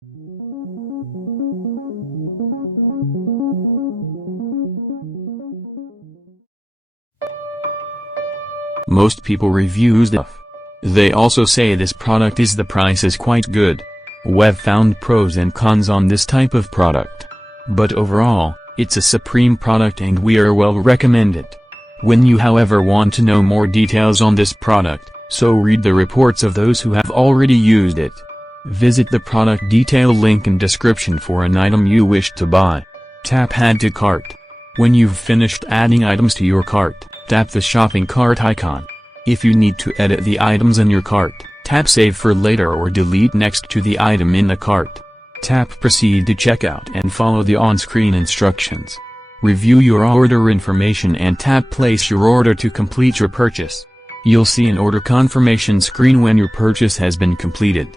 Most people review stuff. They also say this product the price is quite good. We've found pros and cons on this type of product. But overall, it's a supreme product and we are well recommend it. When you however want to know more details on this product, so read the reports of those who have already used it. Visit the product detail link in description for an item you wish to buy. Tap Add to Cart. When you've finished adding items to your cart, tap the shopping cart icon. If you need to edit the items in your cart, tap Save for later or delete next to the item in the cart. Tap Proceed to checkout and follow the on-screen instructions. Review your order information and tap Place your order to complete your purchase. You'll see an order confirmation screen when your purchase has been completed.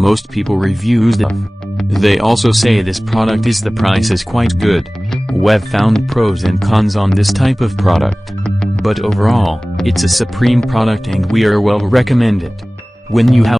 Most people review stuff. They also say this product the price is quite good. We've found pros and cons on this type of product. But overall, it's a supreme product and we are well recommend it. When you have